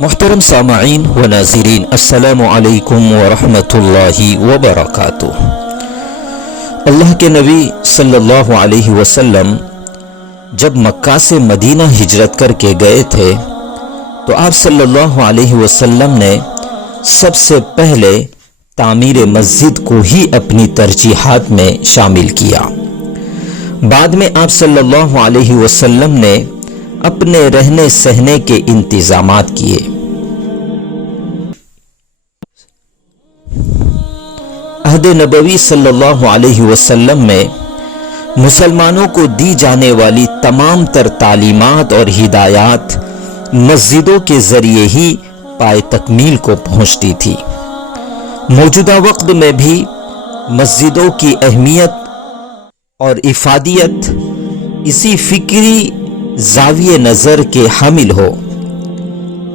محترم سامعین و ناظرین، السلام علیکم ورحمۃ اللہ وبرکاتہ۔ اللہ کے نبی صلی اللہ علیہ وسلم جب مکہ سے مدینہ ہجرت کر کے گئے تھے تو آپ صلی اللہ علیہ وسلم نے سب سے پہلے تعمیر مسجد کو ہی اپنی ترجیحات میں شامل کیا۔ بعد میں آپ صلی اللہ علیہ وسلم نے اپنے رہنے سہنے کے انتظامات کیے۔ عہد نبوی صلی اللہ علیہ وسلم میں مسلمانوں کو دی جانے والی تمام تر تعلیمات اور ہدایات مسجدوں کے ذریعے ہی پائے تکمیل کو پہنچتی تھی۔ موجودہ وقت میں بھی مسجدوں کی اہمیت اور افادیت اسی فکری زاویہ نظر کے حامل ہو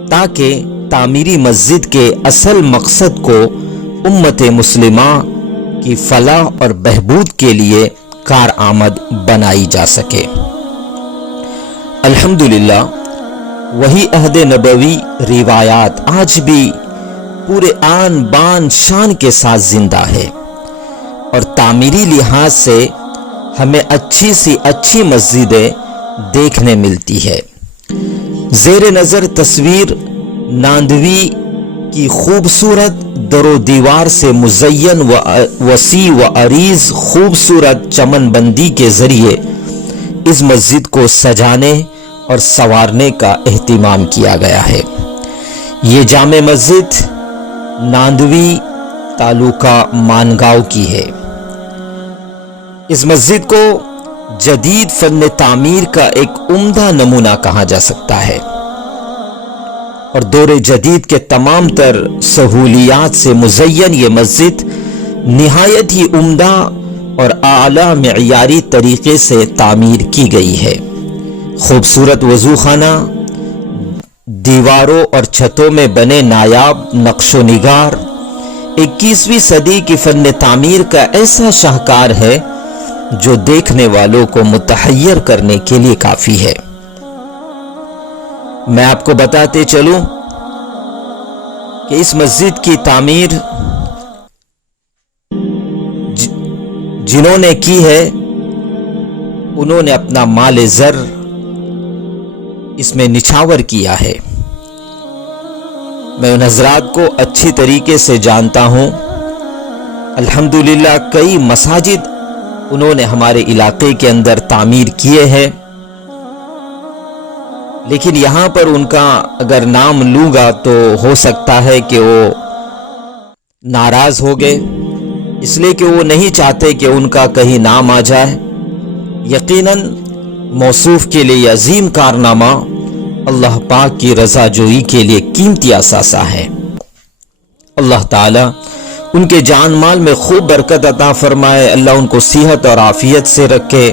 تاکہ تعمیری مسجد کے اصل مقصد کو امت مسلمہ کی فلاح اور بہبود کے لیے کارآمد بنائی جا سکے۔ الحمدللہ وہی عہد نبوی روایات آج بھی پورے آن بان شان کے ساتھ زندہ ہے اور تعمیری لحاظ سے ہمیں اچھی سی اچھی مسجدیں دیکھنے ملتی ہے۔ زیر نظر تصویر ناندوی کی خوبصورت در و دیوار سے مزین و وسیع و عریض خوبصورت چمن بندی کے ذریعے اس مسجد کو سجانے اور سنوارنے کا اہتمام کیا گیا ہے۔ یہ جامع مسجد ناندوی تعلقہ مانگاؤ کی ہے۔ اس مسجد کو جدید فن تعمیر کا ایک عمدہ نمونہ کہا جا سکتا ہے اور دور جدید کے تمام تر سہولیات سے مزین یہ مسجد نہایت ہی عمدہ اور اعلیٰ معیاری طریقے سے تعمیر کی گئی ہے۔ خوبصورت وضو خانہ، دیواروں اور چھتوں میں بنے نایاب نقش و نگار 21ویں صدی کی فن تعمیر کا ایسا شاہکار ہے جو دیکھنے والوں کو متحیر کرنے کے لیے کافی ہے۔ میں آپ کو بتاتے چلوں کہ اس مسجد کی تعمیر جنہوں نے کی ہے انہوں نے اپنا مال زر اس میں نچھاور کیا ہے۔ میں ان حضرات کو اچھی طریقے سے جانتا ہوں۔ الحمدللہ کئی مساجد انہوں نے ہمارے علاقے کے اندر تعمیر کیے ہیں، لیکن یہاں پر ان کا اگر نام لوں گا تو ہو سکتا ہے کہ وہ ناراض ہو گئے، اس لیے کہ وہ نہیں چاہتے کہ ان کا کہیں نام آ جائے۔ یقیناً موصوف کے لیے عظیم کارنامہ اللہ پاک کی رضا جوئی کے لیے قیمتی اثاثہ ہے۔ اللہ تعالی ان کے جان مال میں خوب برکت عطا فرمائے، اللہ ان کو صحت اور عافیت سے رکھے،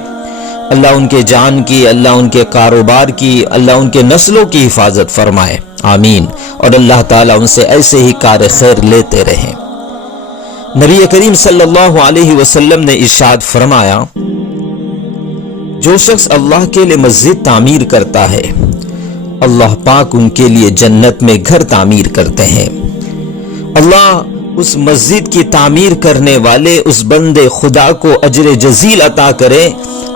اللہ ان کے جان کی، اللہ ان کے کاروبار کی، اللہ ان کے نسلوں کی حفاظت فرمائے، آمین۔ اور اللہ تعالیٰ ان سے ایسے ہی کار خیر لیتے رہیں۔ نبی کریم صلی اللہ علیہ وسلم نے ارشاد فرمایا، جو شخص اللہ کے لیے مسجد تعمیر کرتا ہے اللہ پاک ان کے لیے جنت میں گھر تعمیر کرتے ہیں۔ اللہ اس مسجد کی تعمیر کرنے والے اس بندے خدا کو اجر جزیل عطا کرے،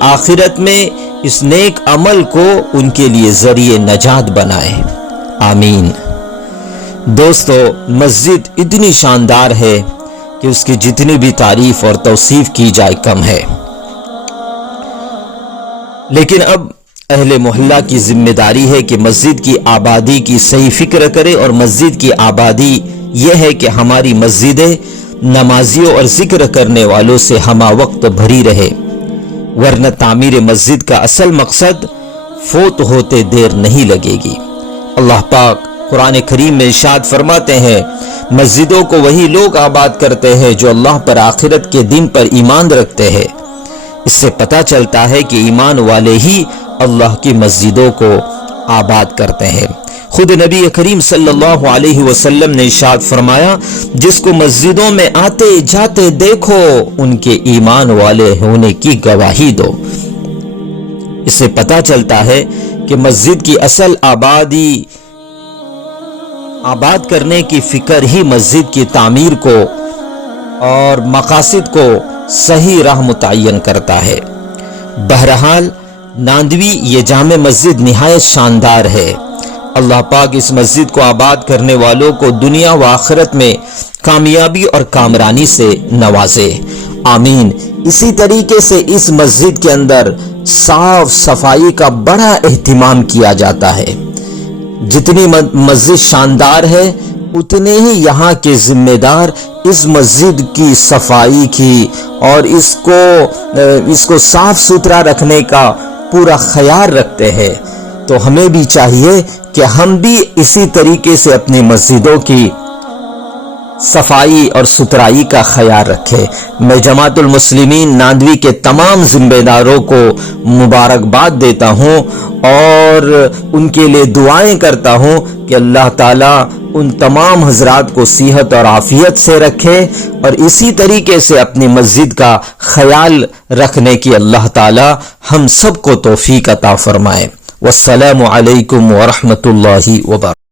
آخرت میں اس نیک عمل کو ان کے لیے ذریعہ نجات بنائے، آمین۔ دوستو، مسجد اتنی شاندار ہے کہ اس کی جتنی بھی تعریف اور توصیف کی جائے کم ہے، لیکن اب اہل محلہ کی ذمہ داری ہے کہ مسجد کی آبادی کی صحیح فکر کرے، اور مسجد کی آبادی یہ ہے کہ ہماری مسجدیں نمازیوں اور ذکر کرنے والوں سے ہمہ وقت بھری رہے، ورنہ تعمیر مسجد کا اصل مقصد فوت ہوتے دیر نہیں لگے گی۔ اللہ پاک قرآن کریم میں ارشاد فرماتے ہیں، مسجدوں کو وہی لوگ آباد کرتے ہیں جو اللہ پر آخرت کے دن پر ایمان رکھتے ہیں۔ اس سے پتہ چلتا ہے کہ ایمان والے ہی اللہ کی مسجدوں کو آباد کرتے ہیں۔ خود نبی کریم صلی اللہ علیہ وسلم نے ارشاد فرمایا، جس کو مسجدوں میں آتے جاتے دیکھو ان کے ایمان والے ہونے کی گواہی دو۔ اس سے پتہ چلتا ہے کہ مسجد کی اصل آبادی آباد کرنے کی فکر ہی مسجد کی تعمیر کو اور مقاصد کو صحیح راہ متعین کرتا ہے۔ بہرحال ناندوی یہ جامع مسجد نہایت شاندار ہے۔ اللہ پاک اس مسجد کو آباد کرنے والوں کو دنیا و آخرت میں کامیابی اور کامرانی سے نوازے، آمین۔ اسی طریقے سے اس مسجد کے اندر صاف صفائی کا بڑا اہتمام کیا جاتا ہے۔ جتنی مسجد شاندار ہے اتنے ہی یہاں کے ذمہ دار اس مسجد کی صفائی کی اور اس کو صاف ستھرا رکھنے کا پورا خیال رکھتے ہیں۔ تو ہمیں بھی چاہیے کہ ہم بھی اسی طریقے سے اپنی مسجدوں کی صفائی اور ستھرائی کا خیال رکھے۔ میں جماعت المسلمین ناندوی کے تمام ذمہ داروں کو مبارکباد دیتا ہوں اور ان کے لیے دعائیں کرتا ہوں کہ اللہ تعالیٰ ان تمام حضرات کو صحت اور عافیت سے رکھے اور اسی طریقے سے اپنی مسجد کا خیال رکھنے کی اللہ تعالیٰ ہم سب کو توفیق عطا فرمائے۔ والسلام علیکم ورحمۃ اللہ وبرکاتہ۔